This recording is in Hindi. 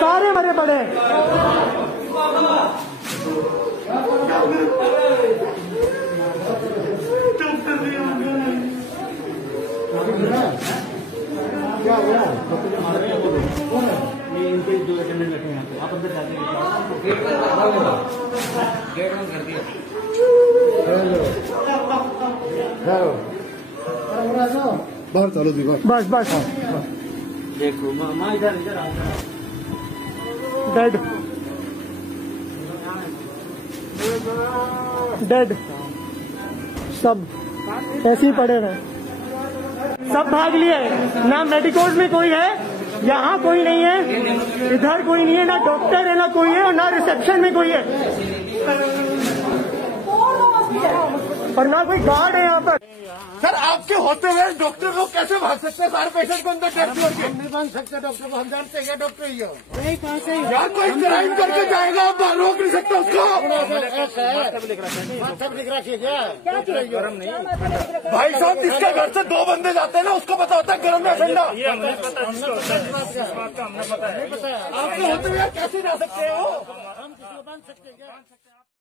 सारे मरे पड़े। क्या हुआ? इनके जो अटेंडेंट बैठे हैं आप अंदर जाते हैं, गेट बंद कर दिया। बाहर चलो जी, बस बस देखो माँ इधर इधर डेड डेड सब ऐसे ही पड़े रहे, सब भाग लिए। ना मेडिकोज में कोई है, यहाँ कोई नहीं है, इधर कोई नहीं है, ना डॉक्टर है ना कोई है, और ना रिसेप्शन में कोई है, और ना कोई गार्ड है यहाँ पर। सर आपके होते हुए डॉक्टर लोग कैसे भाग सकते हैं? सारे पेशेंट को अंदर डेथ छोड़ के हम नहीं बांध सकते डॉक्टर को, हम जानते हैं डॉक्टर ही हो। यार कोई क्राइम करके जाएगा, आप रोक नहीं सकते उसको। लिख रखिए क्या गरम नहीं भाई साहब, जिसके घर से 2 बंदे जाते हैं ना उसको पता होता है गरम या ठंडा। आपके होते हुए कैसे जा सकते हो? हम किसी को बांध सकते हैं क्या?